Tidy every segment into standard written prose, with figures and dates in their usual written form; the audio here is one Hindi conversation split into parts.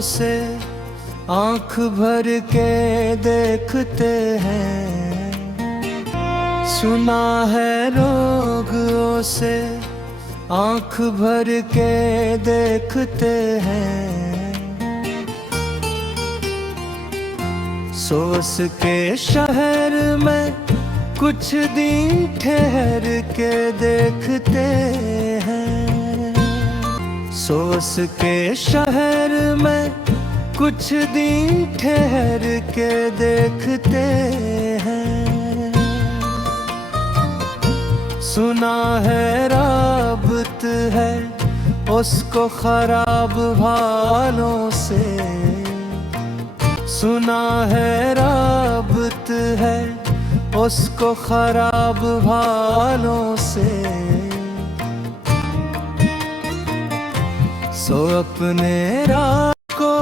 से आंख भर के देखते हैं। सुना है लोगों से आंख भर के देखते हैं। सोस के शहर में कुछ दिन ठहर के देखते हैं। सोस के शहर में कुछ दिन ठहर के देखते हैं। सुना है राबत है उसको खराब हालों से। सुना है राबत है उसको खराब हालों से। सो अपने राह को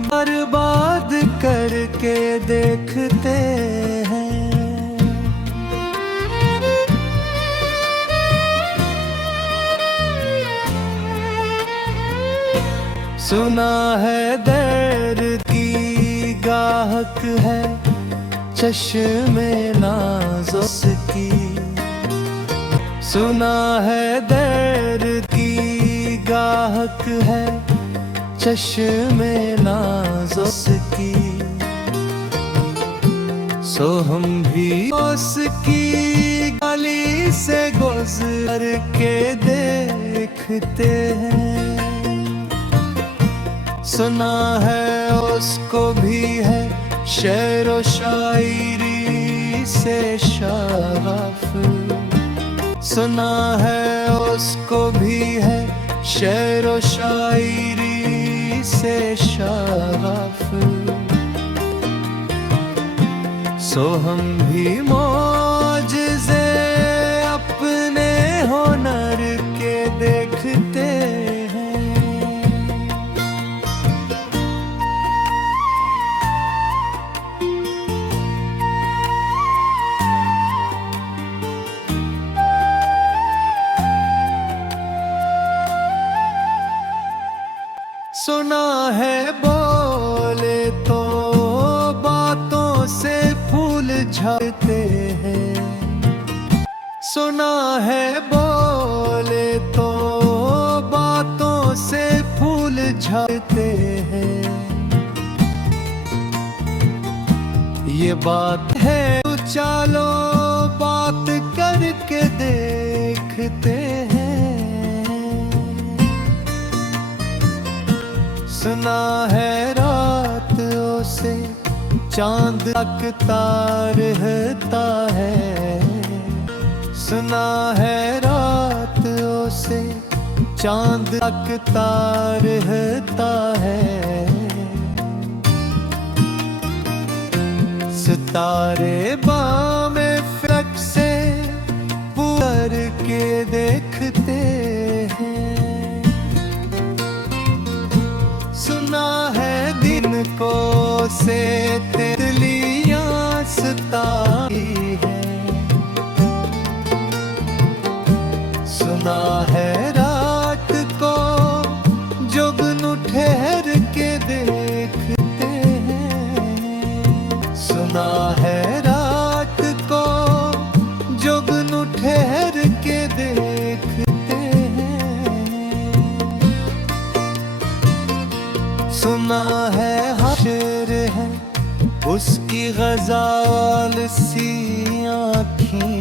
बर्बाद करके देखते हैं। सुना है देर की गाहक है चश्मे नाज़ की। सुना है देर की गाहक है चश्मे नाज़ की। सो हम भी उसकी गली से गुज़र के देखते हैं। सुना है उसको भी है शेर व शायरी से शगफ। सुना है उसको भी है शेर व शायरी से शगफ। सो हम भी मौजज़े अपने हुनर के देखते हैं। सुना है बोले तो बातों से फूल झड़ते हैं। सुना है बोले तो बातों से फूल झड़ते हैं। ये बात है तो चलो बात करके देखते हैं। सुना है रात से चांद तकता रहता है। सुना है रात से चांद तकता रहता है। सितारे बामे फलक से पुर के देखते हैं। सुना है दिन को से तितलियां सताई है। सुना है रात को जुगनू ठहर के देखते हैं। सुना है रात को जुगनू ठहर के देखते हैं। सुना है हशर है उसकी ग़ज़ाल सी आँखें।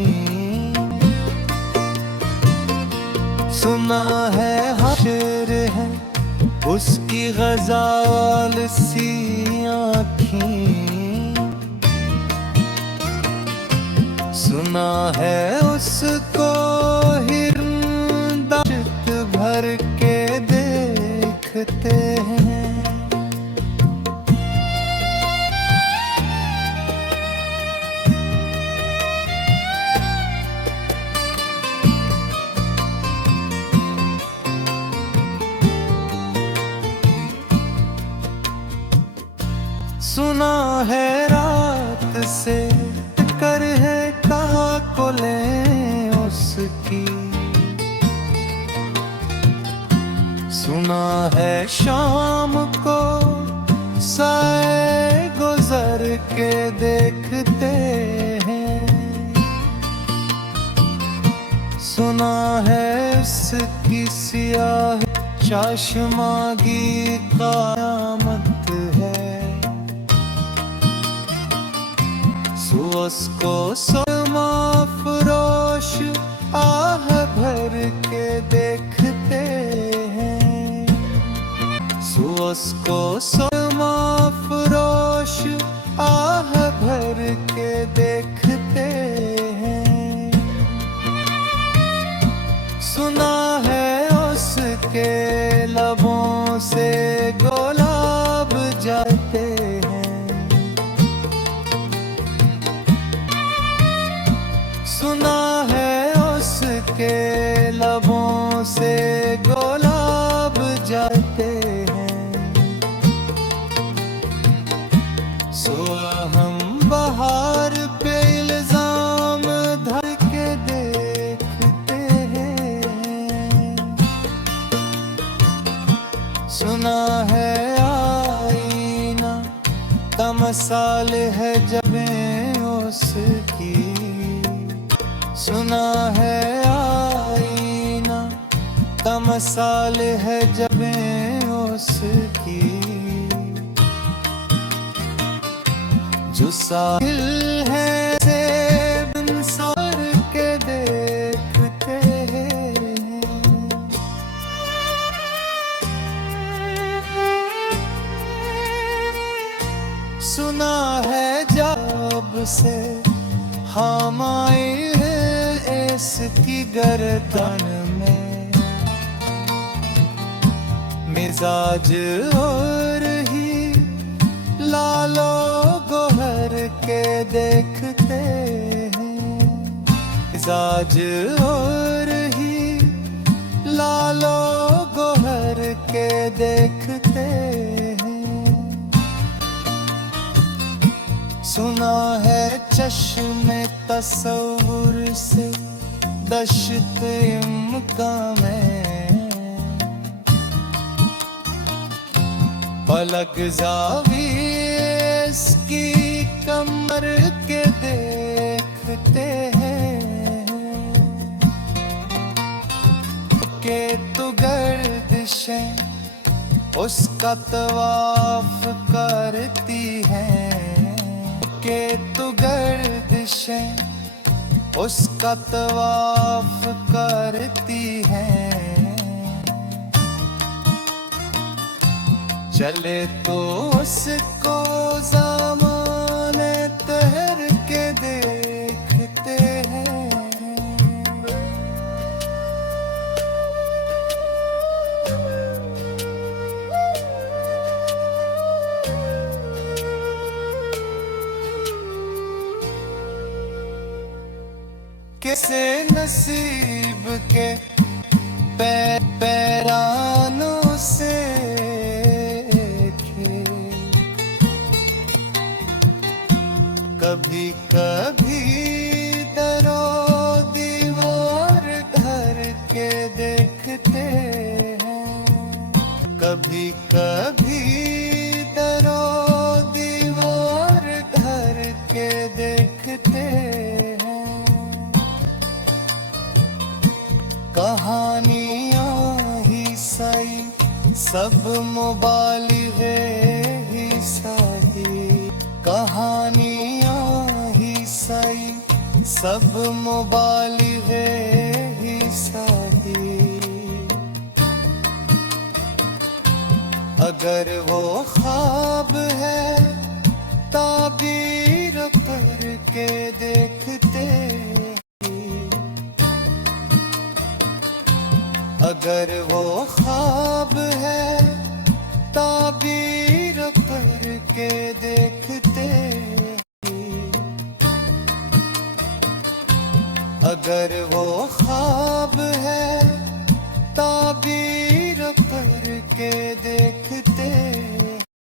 सुना है हशर है उसकी ग़ज़ाल सी आँखें। सुना है उसको हिरन दशत भर के देखते हैं। सुना है रात से कर है कहा को ले उसकी। सुना सुना है शाम को साए गुजर के देखते हैं, सुना है उसकी सियाह चश्मागी क़यामत है। सुअस को सुरमा फरोश आह भर के देखते हैं, सुअस को सुरमा फरोश आह भर के देखते हैं। सुना है उसके लबों से गुलाब जाते हैं, सुना है उसके लबों से गुलाब जाते हैं। सुआ हम बहार पे इल्जाम धर के देखते हैं, सुना है आईना तमसाल है जबें उसकी, सुना है आईना तमसाल है जबें उसकी। जो साहिल है से इंसार के देखते हैं, सुना है जब से हम आए हैं इसकी गर्दन में, मिजाज और ही लालो गोहर के देखते हैं, मिजाज और ही लालो गोहर के देखते हैं। सुना है चश्मे तस्वुर से दश्त इम्का में, पलक ज़ाविये इसकी कमर के देखते हैं, के तो गर्दिशें उसका तवाफ करती हैं, के तो गर्दिशें उसका तवाफ करती हैं। चले तो उसको ज़माने तहर के देखते हैं, किसे नसीब के पैरानों से कभी कभी दरो दीवार घर के देखते हैं, कभी कभी दरो दीवार घर के देखते हैं। कहानियाँ ही सही सब मुबालिगे ही सही, कहानियाँ ही सही सब मुबालिगे ही सही। अगर वो ख्वाब है ताबीर करके देखते हैं, अगर वो